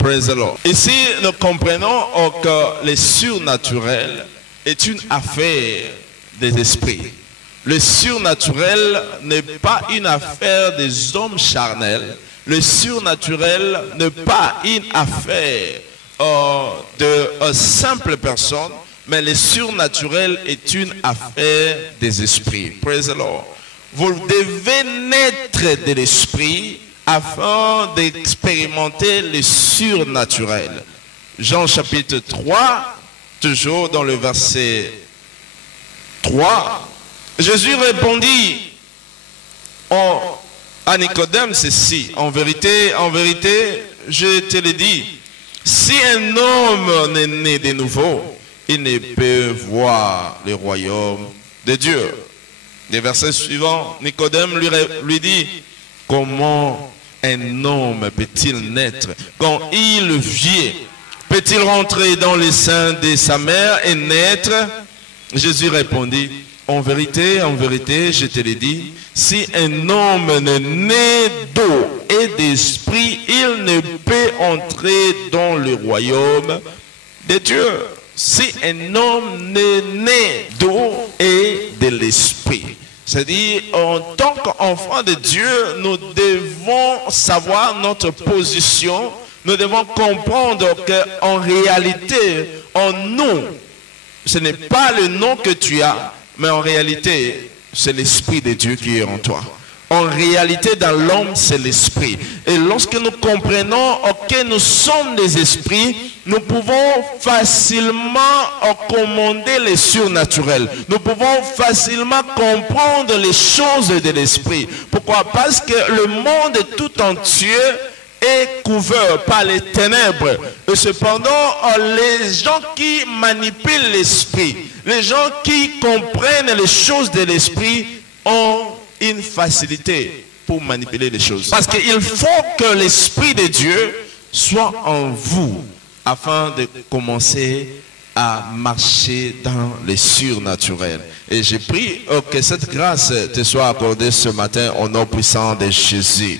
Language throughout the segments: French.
Praise the Lord. Ici, nous comprenons que le surnaturel est une affaire des esprits. Le surnaturel n'est pas une affaire des hommes charnels. Le surnaturel n'est pas une affaire de simple personne, mais le surnaturel est une affaire des esprits. Praise the Lord. Vous devez naître de l'esprit afin d'expérimenter le surnaturel. Jean chapitre 3, toujours dans le verset 3, Jésus répondit à Nicodème ceci: en vérité, je te le dis, si un homme n'est né de nouveau, il ne peut voir le royaume de Dieu. Les versets suivants, Nicodème lui dit: comment un homme peut-il naître quand il vient? Peut-il rentrer dans le sein de sa mère et naître? Jésus répondit: en vérité, je te le dis, si un homme n'est né d'eau et d'esprit, il ne peut entrer dans le royaume de Dieu. Si un homme n'est né d'eau et de l'esprit. C'est-à-dire, en tant qu'enfant de Dieu, nous devons savoir notre position. Nous devons comprendre qu'en réalité, en nous, ce n'est pas le nom que tu as, mais en réalité, c'est l'Esprit de Dieu qui est en toi. En réalité, dans l'homme, c'est l'Esprit. Et lorsque nous comprenons que nous sommes des esprits, nous pouvons facilement commander les surnaturels. Nous pouvons facilement comprendre les choses de l'Esprit. Pourquoi? Parce que le monde tout entier est couvert par les ténèbres. Et cependant, les gens qui manipulent l'esprit, les gens qui comprennent les choses de l'esprit ont une facilité pour manipuler les choses. Parce qu'il faut que l'Esprit de Dieu soit en vous afin de commencer à marcher dans le surnaturel. Et j'ai pris que cette grâce te soit accordée ce matin au nom puissant de Jésus.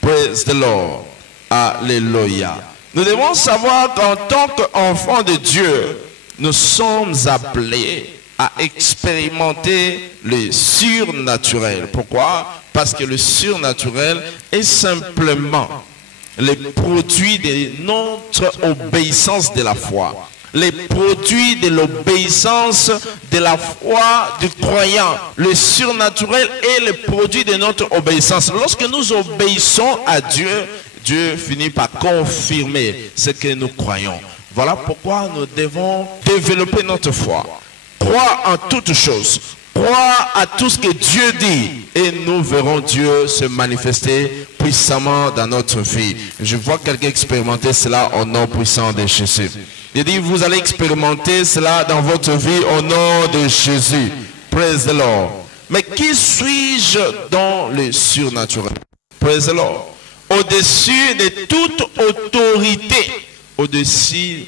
Praise the Lord. Alléluia. Nous devons savoir qu'en tant qu'enfants de Dieu, nous sommes appelés à expérimenter le surnaturel. Pourquoi? Parce que le surnaturel est simplement le produit de notre obéissance de la foi. Les produits de l'obéissance de la foi du croyant. Le surnaturel est le produit de notre obéissance. Lorsque nous obéissons à Dieu, Dieu finit par confirmer ce que nous croyons. Voilà pourquoi nous devons développer notre foi. Croire en toutes choses. Croire à tout ce que Dieu dit. Et nous verrons Dieu se manifester puissamment dans notre vie. Je vois quelqu'un expérimenter cela au nom puissant de Jésus. Il dit, vous allez expérimenter cela dans votre vie au nom de Jésus. Praise the Lord. Mais qui suis-je dans le surnaturel? Praise the Lord. Au-dessus de toute autorité, au-dessus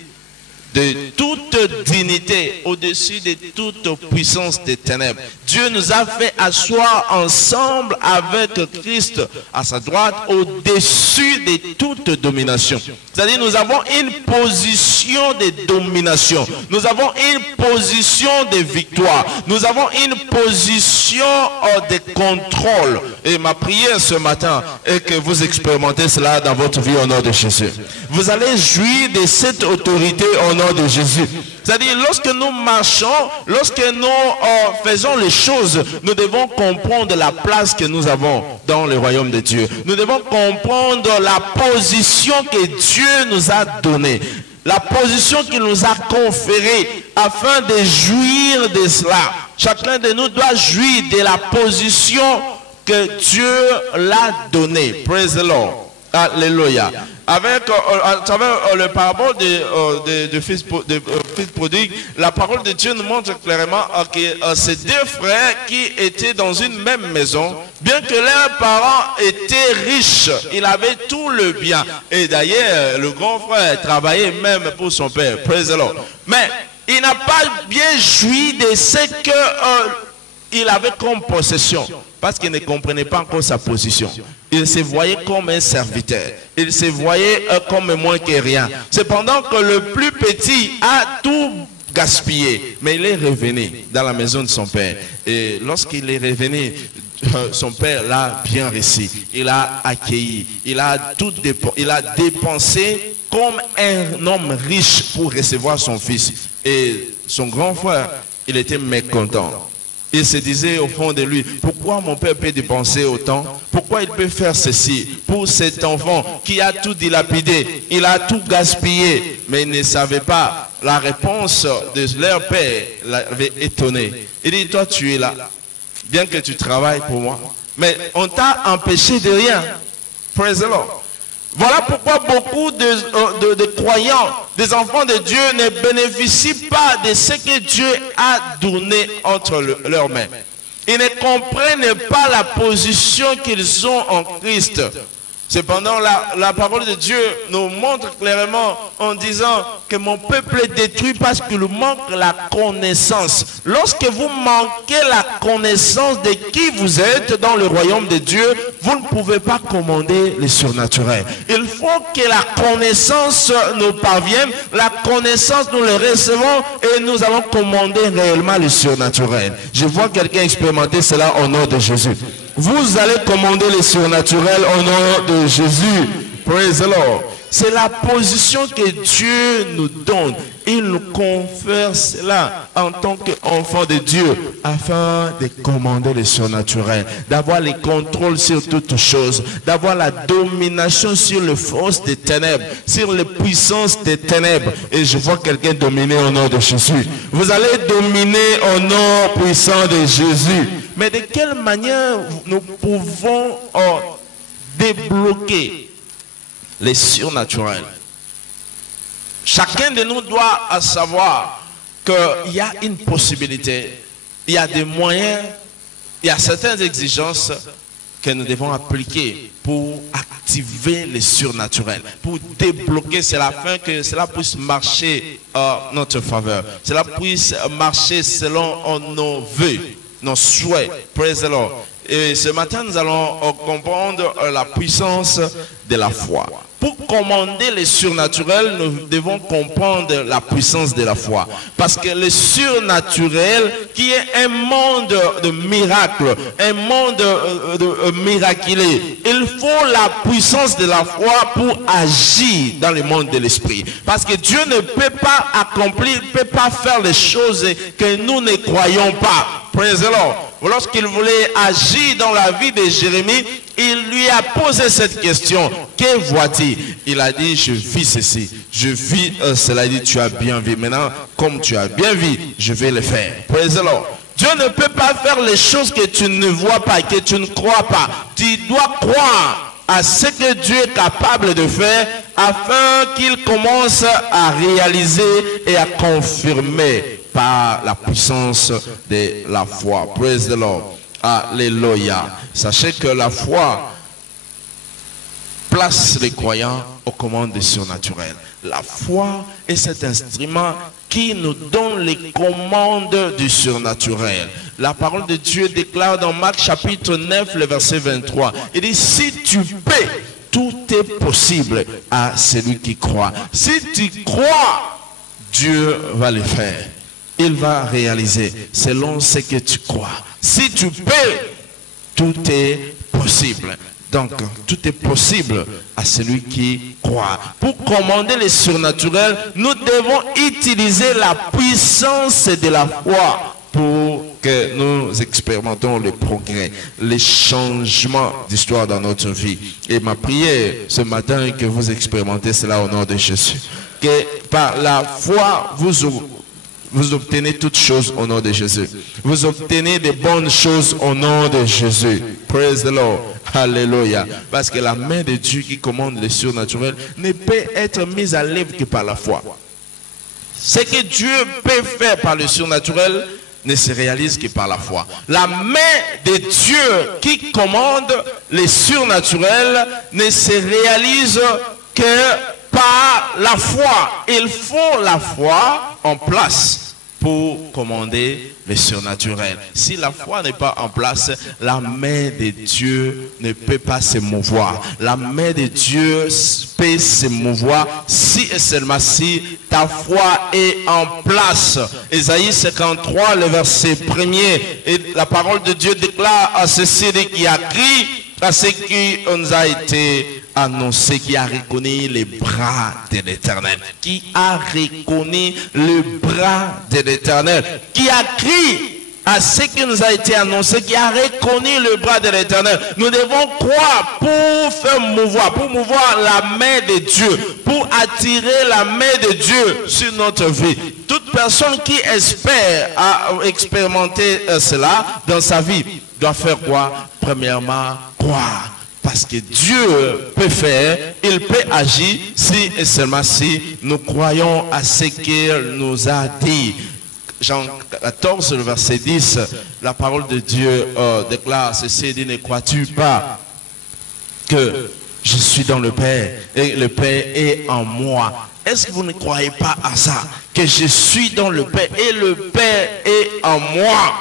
de toute dignité, au-dessus de toute puissance des ténèbres. Dieu nous a fait asseoir ensemble avec Christ à sa droite au-dessus de toute domination. C'est-à-dire nous avons une position de domination. Nous avons une position de victoire. Nous avons une position de contrôle. Et ma prière ce matin est que vous expérimentez cela dans votre vie au nom de Jésus. Vous allez jouir de cette autorité au nom de Jésus. C'est-à-dire lorsque nous marchons, lorsque nous faisons les choses, nous devons comprendre la place que nous avons dans le royaume de Dieu. Nous devons comprendre la position que Dieu nous a donnée, la position qu'il nous a conférée afin de jouir de cela. Chacun de nous doit jouir de la position que Dieu l'a donnée. Praise the Lord. Alléluia. Avec à travers le parabole de fils prodigue, la parole de Dieu nous montre clairement que ces deux frères qui étaient dans une même maison, bien que leurs parents étaient riches, ils avaient tout le bien. Et d'ailleurs, le grand frère travaillait même pour son père. Praise the Lord. Mais il n'a pas bien joui de ce que il avait comme possession, parce qu'il ne comprenait pas encore sa position. Il se voyait comme un serviteur. Il se voyait comme moins que rien. Cependant que le plus petit a tout gaspillé. Mais il est revenu dans la maison de son père. Et lorsqu'il est revenu, son père l'a bien reçu. Il a accueilli. Il a dépensé comme un homme riche pour recevoir son fils. Et son grand frère, il était mécontent. Il se disait au fond de lui, pourquoi mon père peut dépenser autant? Pourquoi il peut faire ceci pour cet enfant qui a tout dilapidé? Il a tout gaspillé, mais il ne savait pas. La réponse de leur père l'avait étonné. Il dit, toi tu es là, bien que tu travailles pour moi, mais on t'a empêché de rien. Praise the Lord. Voilà pourquoi beaucoup de croyants, des enfants de Dieu, ne bénéficient pas de ce que Dieu a donné entre leurs mains. Ils ne comprennent pas la position qu'ils ont en Christ. Cependant, la parole de Dieu nous montre clairement en disant que mon peuple est détruit parce qu'il manque la connaissance. Lorsque vous manquez la connaissance de qui vous êtes dans le royaume de Dieu, vous ne pouvez pas commander le surnaturel. Il faut que la connaissance nous parvienne, la connaissance nous le recevons et nous allons commander réellement le surnaturel. Je vois quelqu'un expérimenter cela au nom de Jésus. Vous allez commander le surnaturel au nom de Jésus. Praise the Lord. C'est la position que Dieu nous donne. Il nous confère cela en tant qu'enfant de Dieu afin de commander le surnaturel, d'avoir le contrôle sur toutes choses, d'avoir la domination sur les forces des ténèbres, sur les puissances des ténèbres. Et je vois quelqu'un dominer au nom de Jésus. Vous allez dominer au nom puissant de Jésus. Mais de quelle manière nous pouvons débloquer les surnaturels? Chacun de nous doit savoir qu'il y a une possibilité, il y a des moyens, il y a certaines exigences que nous devons appliquer pour activer les surnaturels, pour débloquer cela afin que cela puisse marcher en notre faveur, cela puisse marcher selon nos vœux, nos souhaits. Praise the Lord. Et ce matin, nous allons comprendre la puissance de la foi. Pour commander les surnaturels, nous devons comprendre la puissance de la foi. Parce que le surnaturel, qui est un monde de miracles, un monde miraculé, il faut la puissance de la foi pour agir dans le monde de l'esprit. Parce que Dieu ne peut pas accomplir, il ne peut pas faire les choses que nous ne croyons pas. Praise the Lord. Lorsqu'il voulait agir dans la vie de Jérémie, il lui a posé cette question. Que vois-tu? Il a dit, je vis ceci. Je vis cela. Il dit, tu as bien vu. Maintenant, comme tu as bien vu, je vais le faire. Praise the Lord. Dieu ne peut pas faire les choses que tu ne vois pas, que tu ne crois pas. Tu dois croire à ce que Dieu est capable de faire afin qu'il commence à réaliser et à confirmer par la puissance de la foi. Praise the Lord. Alléluia. Sachez que la foi place les croyants aux commandes du surnaturel. La foi est cet instrument qui nous donne les commandes du surnaturel. La parole de Dieu déclare dans Marc chapitre 9, le verset 23. Il dit, si tu peux, tout est possible à celui qui croit. Si tu crois, Dieu va le faire. Il va réaliser selon ce que tu crois. Si tu peux, tout est possible. Donc, tout est possible à celui qui croit. Pour commander les surnaturels, nous devons utiliser la puissance de la foi pour que nous expérimentons le progrès, les changements d'histoire dans notre vie. Et ma prière ce matin est que vous expérimentez cela au nom de Jésus. Que par la foi, vous obtenez toutes choses au nom de Jésus. Vous obtenez de bonnes choses au nom de Jésus. Praise the Lord. Alléluia. Parce que la main de Dieu qui commande le surnaturel ne peut être mise à l'œuvre que par la foi. Ce que Dieu peut faire par le surnaturel ne se réalise que par la foi. La main de Dieu qui commande le surnaturel ne se réalise que par la foi. Il faut la foi en place pour commander le surnaturel. Si la foi n'est pas en place, la main de Dieu ne peut pas se mouvoir. La main de Dieu peut se mouvoir si et seulement si ta foi est en place. Ésaïe 53, le verset 1er, et la parole de Dieu déclare à ceci qui a crié à ce qui nous a été annoncé, qui a reconnu les bras de l'Éternel, qui a reconnu le bras de l'Éternel, qui a crié à ce qui nous a été annoncé, qui a reconnu le bras de l'Éternel. Nous devons croire pour faire mouvoir, pour mouvoir la main de Dieu, pour attirer la main de Dieu sur notre vie. Toute personne qui espère expérimenter cela dans sa vie doit faire quoi? Premièrement, croire. Parce que Dieu peut faire, il peut agir si et seulement si nous croyons à ce qu'il nous a dit. Jean 14, le verset 10, la parole de Dieu déclare ceci, dit, ne crois-tu pas que je suis dans le Père et le Père est en moi? Est-ce que vous ne croyez pas à ça? Que je suis dans le Père et le Père est en moi?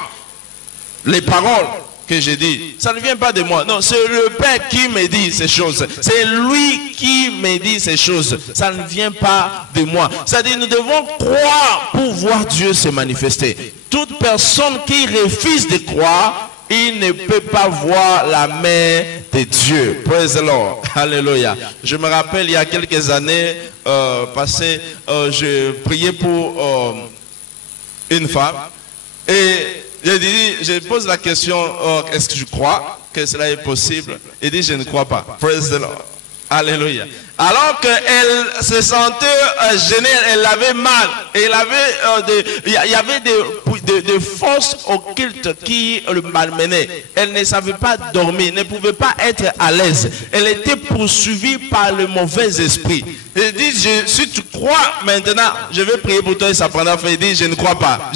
Les paroles que j'ai dit, ça ne vient pas de moi. Non, c'est le Père qui me dit ces choses. C'est lui qui me dit ces choses. Ça ne vient pas de moi. C'est-à-dire, nous devons croire pour voir Dieu se manifester. Toute personne qui refuse de croire, il ne peut pas voir la main de Dieu. Praise the Lord. Alléluia. Je me rappelle, il y a quelques années passées, je priais pour une femme et je pose la question, est-ce que je crois que cela est possible? Il dit, je ne crois pas. Praise the Lord. Alléluia. Alors qu'elle se sentait gênée, elle avait mal. Et il y avait des forces occultes qui le malmenaient. Elle ne savait pas dormir, ne pouvait pas être à l'aise. Elle était poursuivie par le mauvais esprit. Elle dit, si tu crois maintenant, je vais prier pour toi et ça prendra fin. Il dit, je ne crois pas.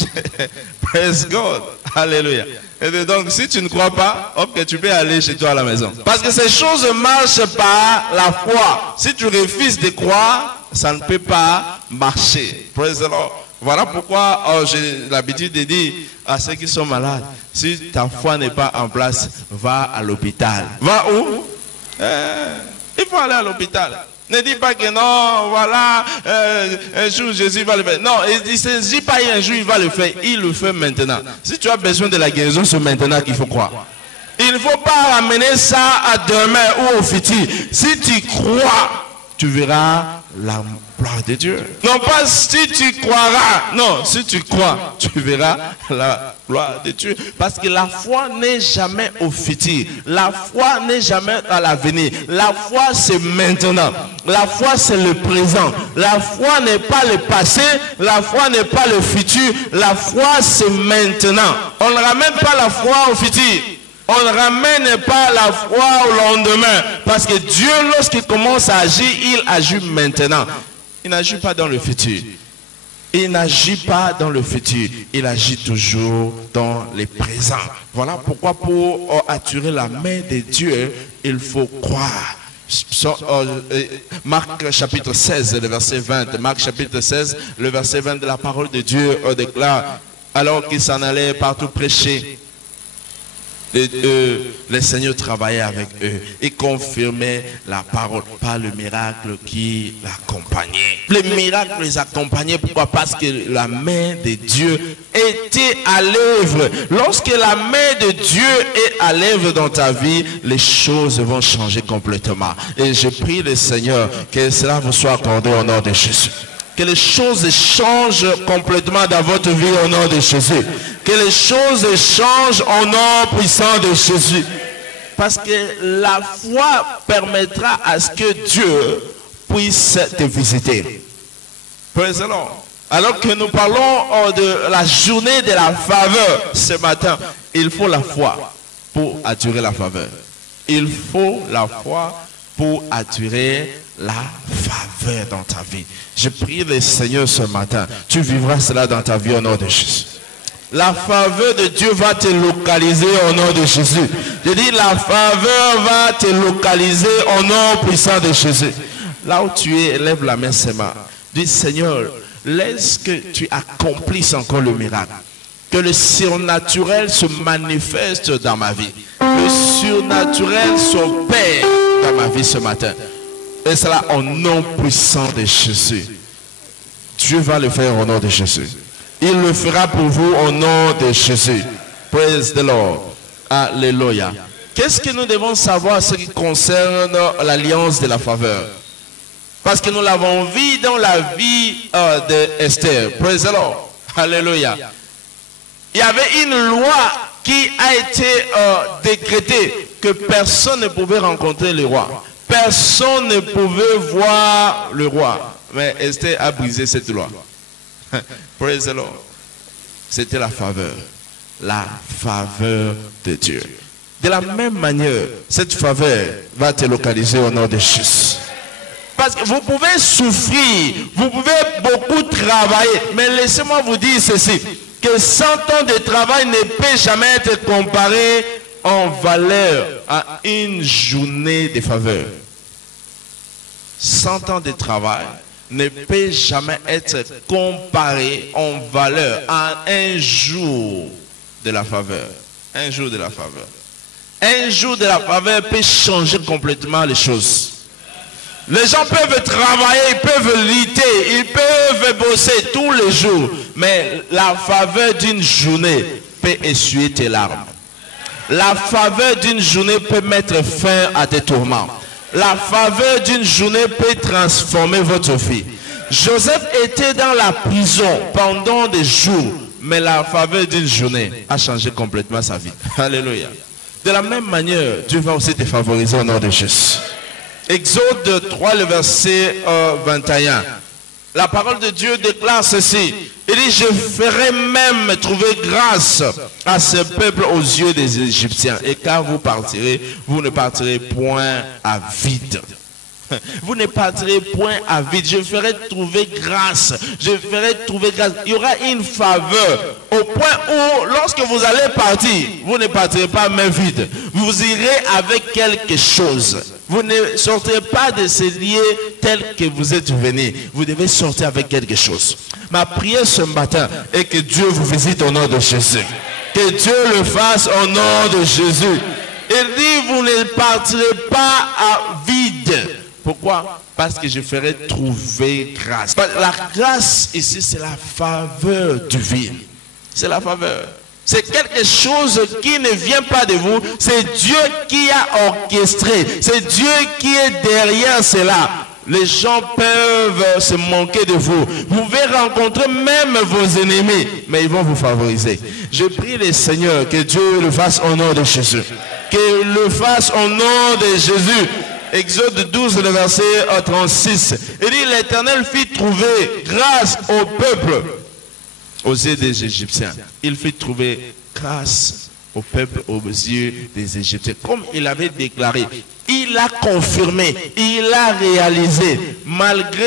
Praise God. Alléluia. Et donc, si tu ne crois pas, ok, tu peux aller chez toi à la maison. Parce que ces choses marchent par la foi. Si tu refuses de croire, ça ne peut pas marcher. Praise the Lord. Voilà pourquoi j'ai l'habitude de dire à ceux qui sont malades, si ta foi n'est pas en place, va à l'hôpital. Va où? Il faut aller à l'hôpital. Ne dis pas que non, voilà, un jour Jésus va le faire. Non, il ne se dit pas un jour il va le faire, il le fait maintenant. Si tu as besoin de la guérison, c'est maintenant qu'il faut croire. Il ne faut pas ramener ça à demain ou au futur. Si tu crois, tu verras la gloire de Dieu. Non pas si tu croiras, non, si tu crois, tu verras la gloire de Dieu. Parce que la foi n'est jamais au futur. La foi n'est jamais à l'avenir. La foi c'est maintenant. La foi c'est le présent. La foi n'est pas le passé. La foi n'est pas le futur. La foi c'est maintenant. On ne ramène pas la foi au futur. On ne ramène pas la foi au lendemain. Parce que Dieu, lorsqu'il commence à agir, il agit maintenant. Il n'agit pas dans le futur. Il n'agit pas dans le futur. Il agit toujours dans le présent. Voilà pourquoi pour attirer la main de Dieu, il faut croire. Marc chapitre 16, le verset 20. Marc chapitre 16, le verset 20 de la parole de Dieu déclare, alors qu'il s'en allait partout prêcher, le Seigneur travaillait avec eux et confirmait la parole par le miracle qui l'accompagnait. Les miracles les accompagnaient. Pourquoi? Parce que la main de Dieu était à l'œuvre. Lorsque la main de Dieu est à l'œuvre dans ta vie, les choses vont changer complètement. Et je prie le Seigneur que cela vous soit accordé au nom de Jésus. Que les choses changent complètement dans votre vie au nom de Jésus. Que les choses changent au nom puissant de Jésus. Parce que la foi permettra à ce que Dieu puisse te visiter. Praise the Lord. Alors que nous parlons de la journée de la faveur ce matin, il faut la foi pour attirer la faveur. Il faut la foi pour attirer la faveur dans ta vie. Je prie le Seigneur ce matin. Tu vivras cela dans ta vie au nom de Jésus. La faveur de Dieu va te localiser au nom de Jésus. Je dis la faveur va te localiser au nom puissant de Jésus. Là où tu es, lève la main seulement. Dis Seigneur, laisse que tu accomplisses encore le miracle. Que le surnaturel se manifeste dans ma vie. Le surnaturel s'opère dans ma vie ce matin. Et cela au nom puissant de Jésus. Dieu va le faire au nom de Jésus. Il le fera pour vous au nom de Jésus. Praise the Lord. Alléluia. Qu'est-ce que nous devons savoir en ce qui concerne l'alliance de la faveur? Parce que nous l'avons vu dans la vie d'Esther. Praise the Lord. Alléluia. Il y avait une loi qui a été décrétée que personne ne pouvait rencontrer le roi. Personne ne pouvait voir le roi. Mais Esther a brisé cette loi. Praise the Lord. C'était la faveur. La faveur de Dieu. De la même manière, cette faveur va te localiser au nom de Jésus. Parce que vous pouvez souffrir, vous pouvez beaucoup travailler, mais laissez-moi vous dire ceci, que 100 ans de travail ne peut jamais être comparé en valeur à une journée de faveur. 100 ans de travail ne peut jamais être comparé en valeur à un jour de la faveur. Un jour de la faveur. Un jour de la faveur peut changer complètement les choses. Les gens peuvent travailler, ils peuvent lutter, ils peuvent bosser tous les jours. Mais la faveur d'une journée peut essuyer tes larmes. La faveur d'une journée peut mettre fin à tes tourments. La faveur d'une journée peut transformer votre vie. Joseph était dans la prison pendant des jours, mais la faveur d'une journée a changé complètement sa vie. Alléluia. De la même manière, Dieu va aussi te favoriser au nom de Jésus. Exode 3, le verset 21. La parole de Dieu déclare ceci. Il dit, je ferai même trouver grâce à ce peuple aux yeux des Égyptiens. Et quand vous partirez, vous ne partirez point à vide. Vous ne partirez point à vide. Je ferai trouver grâce. Je ferai trouver grâce. Il y aura une faveur au point où, lorsque vous allez partir, vous ne partirez pas main vide. Vous irez avec quelque chose. Vous ne sortirez pas de ces lieux tels que vous êtes venus. Vous devez sortir avec quelque chose. Ma prière ce matin est que Dieu vous visite au nom de Jésus. Que Dieu le fasse au nom de Jésus. Il dit, vous ne partirez pas à vide. Pourquoi? Parce que je ferai trouver grâce. La grâce ici, c'est la faveur divine. C'est la faveur. C'est quelque chose qui ne vient pas de vous. C'est Dieu qui a orchestré. C'est Dieu qui est derrière cela. Les gens peuvent se moquer de vous. Vous pouvez rencontrer même vos ennemis, mais ils vont vous favoriser. Je prie le Seigneur que Dieu le fasse au nom de Jésus. Qu'il le fasse au nom de Jésus. Exode 12, le verset 36. Il dit, l'Éternel fit trouver grâce au peuple aux yeux des Égyptiens. Il fit trouver grâce au peuple aux yeux des Égyptiens. Comme il avait déclaré, il a confirmé, il a réalisé, malgré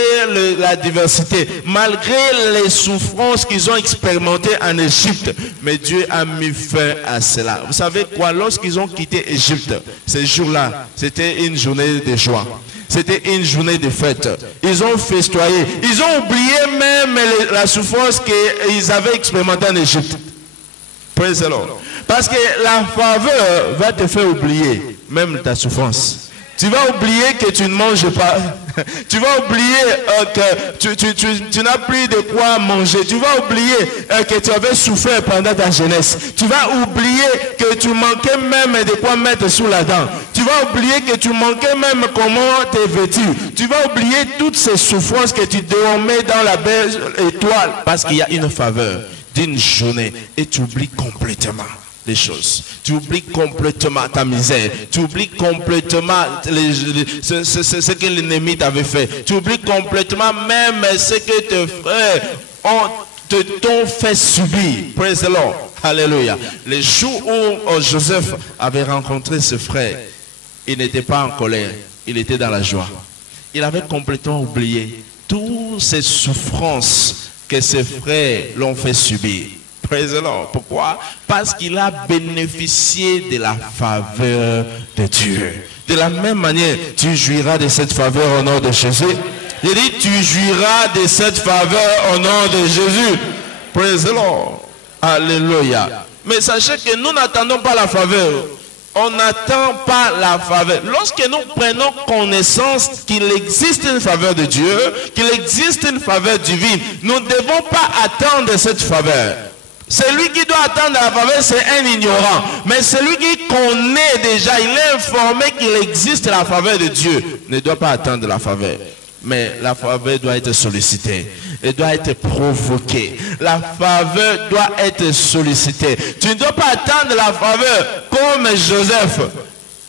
la diversité, malgré les souffrances qu'ils ont expérimentées en Égypte. Mais Dieu a mis fin à cela. Vous savez quoi? Lorsqu'ils ont quitté Égypte, ces jours-là, c'était une journée de joie. C'était une journée de fête. Ils ont festoyé. Ils ont oublié même la souffrance qu'ils avaient expérimentée en Égypte. Praise the Lord. Parce que la faveur va te faire oublier même ta souffrance. Tu vas oublier que tu ne manges pas. Tu vas oublier que tu n'as plus de quoi manger. Tu vas oublier que tu avais souffert pendant ta jeunesse. Tu vas oublier que tu manquais même de quoi mettre sous la dent. Tu vas oublier que tu manquais même comment t'es vêtu. Tu vas oublier toutes ces souffrances que tu dormais dans la belle étoile. Parce qu'il y a une faveur d'une journée et tu oublies complètement les choses. Tu oublies complètement ta misère. Tu oublies complètement ce que l'ennemi t'avait fait. Tu oublies complètement même ce que tes frères t'ont fait subir. Praise the Lord. Alléluia. Les jours où Joseph avait rencontré ce frère, il n'était pas en colère. Il était dans la joie. Il avait complètement oublié toutes ces souffrances que ses frères l'ont fait subir. Praise the Lord. Pourquoi? Parce qu'il a bénéficié de la faveur de Dieu. De la même manière, tu jouiras de cette faveur au nom de Jésus. Il dit, tu jouiras de cette faveur au nom de Jésus. Praise the Lord. Alléluia. Mais sachez que nous n'attendons pas la faveur. On n'attend pas la faveur. Lorsque nous prenons connaissance qu'il existe une faveur de Dieu, qu'il existe une faveur divine, nous ne devons pas attendre cette faveur. Celui qui doit attendre la faveur, c'est un ignorant. Mais celui qui connaît déjà, il est informé qu'il existe la faveur de Dieu, ne doit pas attendre la faveur. Mais la faveur doit être sollicitée. Elle doit être provoquée. La faveur doit être sollicitée. Tu ne dois pas attendre la faveur comme Joseph.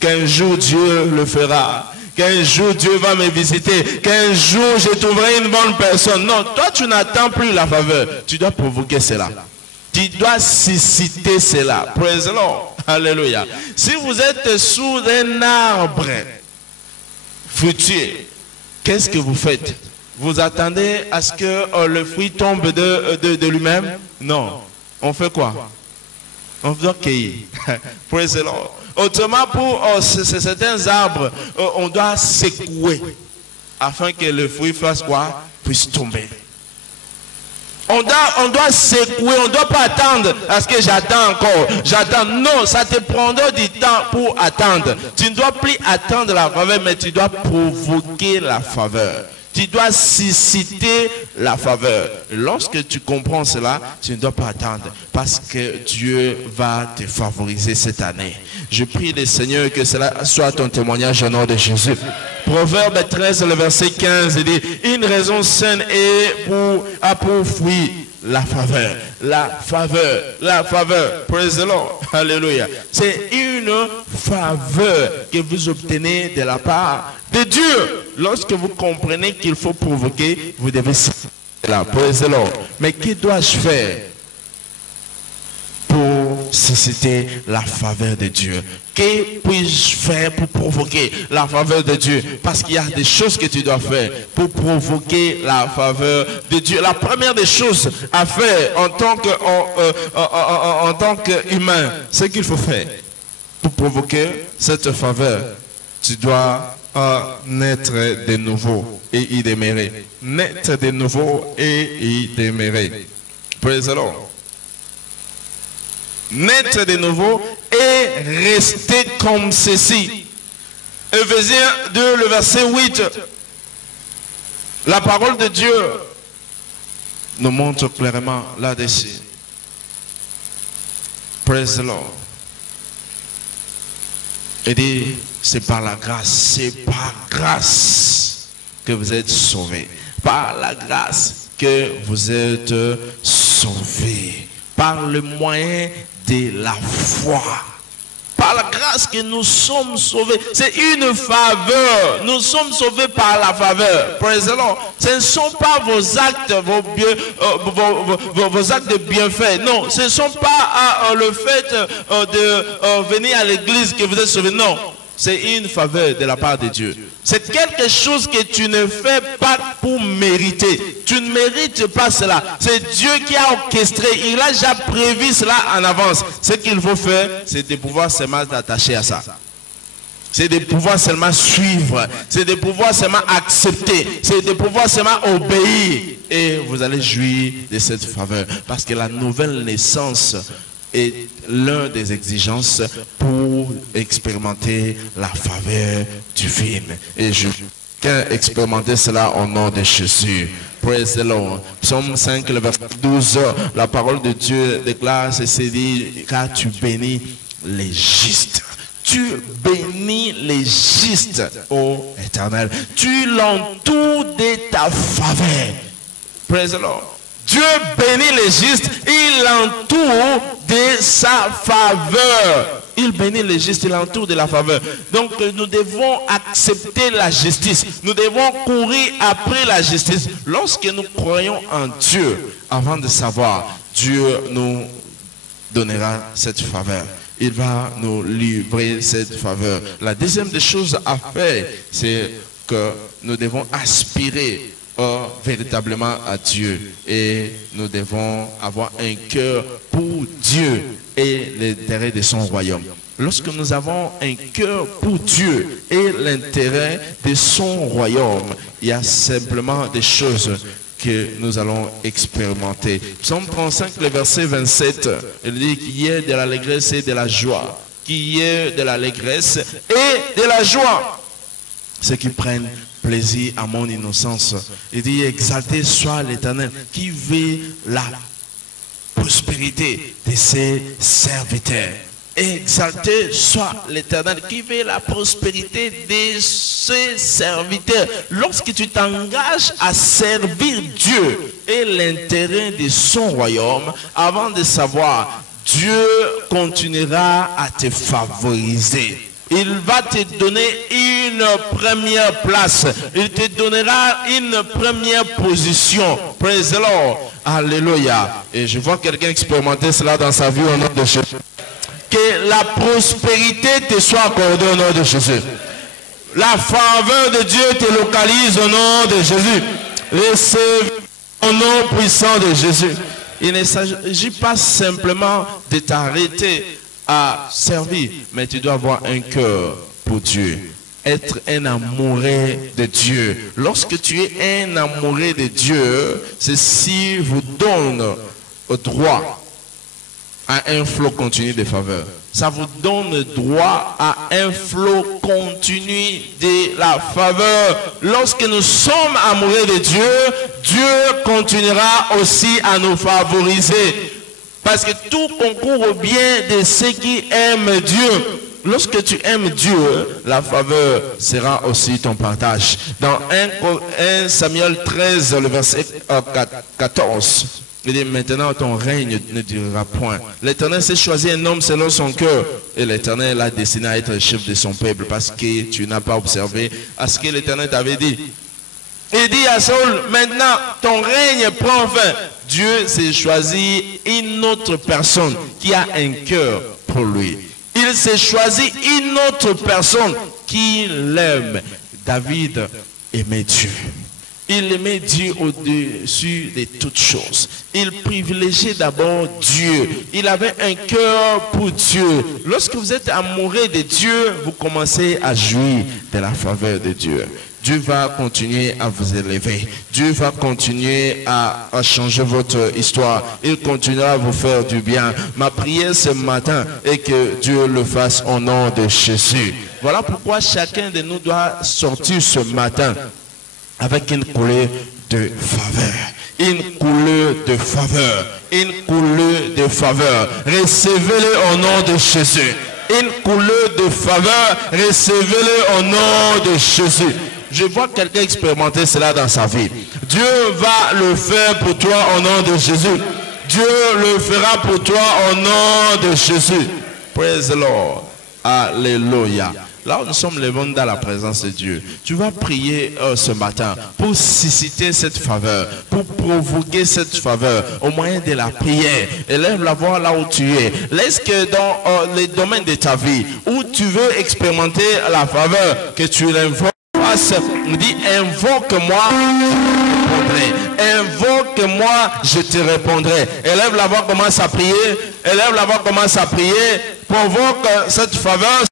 Qu'un jour Dieu le fera. Qu'un jour Dieu va me visiter. Qu'un jour je trouverai une bonne personne. Non, toi tu n'attends plus la faveur. Tu dois provoquer cela. Tu dois susciter cela. Praise the Lord. Alléluia. Si vous êtes sous un arbre fruitier, qu'est-ce que vous faites? Vous attendez à ce que le fruit tombe de lui-même? Non. On fait quoi? On doit cueillir. Praise the Lord. Autrement, pour certains arbres, on doit secouer afin que le fruit fasse quoi? Puisse tomber. On doit secouer, on ne doit pas attendre à ce que j'attends encore. J'attends. Non, ça te prendra du temps pour attendre. Tu ne dois plus attendre la faveur, mais tu dois provoquer la faveur. Tu dois susciter la faveur. Lorsque tu comprends cela, tu ne dois pas attendre parce que Dieu va te favoriser cette année. Je prie le Seigneur que cela soit ton témoignage au nom de Jésus. Proverbe 13, le verset 15, il dit, une raison saine a pour fruit la faveur, la faveur, la faveur. Praise the Lord. Alléluia. C'est une faveur que vous obtenez de la part de Dieu. Lorsque vous comprenez qu'il faut provoquer, vous devez là. Praise the Lord. Mais que dois-je faire pour susciter la faveur de Dieu? Que puis-je faire pour provoquer la faveur de Dieu? Parce qu'il y a des choses que tu dois faire pour provoquer la faveur de Dieu. La première des choses à faire en tant qu'humain, ce qu'il faut faire pour provoquer cette faveur, tu dois naître de nouveau et y demeurer. Naître de nouveau et y demeurer. Praise the Lord. Naître de nouveau et rester comme ceci. Éphésiens 2, le verset 8. La parole de Dieu nous montre clairement là-dessus. Praise the Lord. Il dit, c'est par la grâce, c'est par grâce que vous êtes sauvés. Par la grâce que vous êtes sauvés. Par le moyen de la foi. Par la grâce que nous sommes sauvés. C'est une faveur. Nous sommes sauvés par la faveur. Praise the Lord. Ce ne sont pas vos actes, vos actes de bienfait. Non, ce ne sont pas le fait de venir à l'église que vous êtes sauvés. Non. C'est une faveur de la part de Dieu. C'est quelque chose que tu ne fais pas pour mériter. Tu ne mérites pas cela. C'est Dieu qui a orchestré. Il a déjà prévu cela en avance. Ce qu'il faut faire, c'est de pouvoir seulement t'attacher à ça. C'est de pouvoir seulement suivre. C'est de pouvoir seulement accepter. C'est de pouvoir seulement obéir. Et vous allez jouir de cette faveur. Parce que la nouvelle naissance est l'une des exigences pour expérimenter la faveur divine. Et je veux expérimenter cela au nom de Jésus. Praise the Lord. Psaume 5, le verset 12, la parole de Dieu déclare ceci, dit, car tu bénis les justes. Tu bénis les justes, ô Éternel. Tu l'entoures de ta faveur. Praise the Lord. Dieu bénit les justes, il l'entoure de sa faveur. Il bénit les justes, il l'entoure de la faveur. Donc nous devons accepter la justice. Nous devons courir après la justice. Lorsque nous croyons en Dieu, avant de savoir, Dieu nous donnera cette faveur. Il va nous livrer cette faveur. La deuxième des choses à faire, c'est que nous devons aspirer véritablement à Dieu et nous devons avoir un cœur pour Dieu et l'intérêt de son royaume. lorsque nous avons un cœur pour Dieu et l'intérêt de son royaume, il y a simplement des choses que nous allons expérimenter. Psaume 35, le verset 27, il dit qu'il y ait de l'allégresse et de la joie. Qu'il y ait de l'allégresse et de la joie. Ceux qui prennent plaisir à mon innocence. Il dit, exalté soit l'Éternel qui veut la prospérité de ses serviteurs. Exalté soit l'Éternel qui veut la prospérité de ses serviteurs. Lorsque tu t'engages à servir Dieu et l'intérêt de son royaume, avant de savoir, Dieu continuera à te favoriser. Il va te donner une première place. Il te donnera une première position. Praise the Lord. Alléluia. Et je vois quelqu'un expérimenter cela dans sa vie au nom de Jésus. Que la prospérité te soit accordée au nom de Jésus. La faveur de Dieu te localise au nom de Jésus. Recevez au nom puissant de Jésus. Il ne s'agit pas simplement de t'arrêter à servir, mais tu dois avoir un cœur pour Dieu. Être un amoureux de Dieu. Lorsque tu es un amoureux de Dieu, ceci vous donne au droit à un flot continu de faveur. Ça vous donne droit à un flot continu de la faveur. Lorsque nous sommes amoureux de Dieu, Dieu continuera aussi à nous favoriser. Parce que tout concourt au bien de ceux qui aiment Dieu. Lorsque tu aimes Dieu, la faveur sera aussi ton partage. Dans 1 Samuel 13, le verset 14, il dit, maintenant ton règne ne durera point. L'Éternel s'est choisi un homme selon son cœur. Et l'Éternel a destiné à être le chef de son peuple parce que tu n'as pas observé à ce que l'Éternel t'avait dit. Il dit à Saül, maintenant ton règne prend fin. Dieu s'est choisi une autre personne qui a un cœur pour lui. Il s'est choisi une autre personne qui l'aime. David aimait Dieu. Il aimait Dieu au-dessus de toutes choses. Il privilégiait d'abord Dieu. Il avait un cœur pour Dieu. Lorsque vous êtes amoureux de Dieu, vous commencez à jouir de la faveur de Dieu. Dieu va continuer à vous élever. Dieu va continuer à changer votre histoire. Il continuera à vous faire du bien. Ma prière ce matin est que Dieu le fasse au nom de Jésus. Voilà pourquoi chacun de nous doit sortir ce matin avec une couleur de faveur. Une couleur de faveur. Une couleur de faveur. Recevez-le au nom de Jésus. Une couleur de faveur. Recevez-le au nom de Jésus. Je vois quelqu'un expérimenter cela dans sa vie. Dieu va le faire pour toi au nom de Jésus. Dieu le fera pour toi au nom de Jésus. Praise the Lord. Alléluia. Là où nous sommes les mondes dans la présence de Dieu, tu vas prier ce matin pour susciter cette faveur, pour provoquer cette faveur au moyen de la prière. Élève la voix là où tu es. Laisse que dans les domaines de ta vie où tu veux expérimenter la faveur, que tu l'invoques. Il dit, invoque-moi, je te répondrai. Invoque-moi, je te répondrai. Élève la voix, commence à prier. Élève la voix, commence à prier. Provoque cette faveur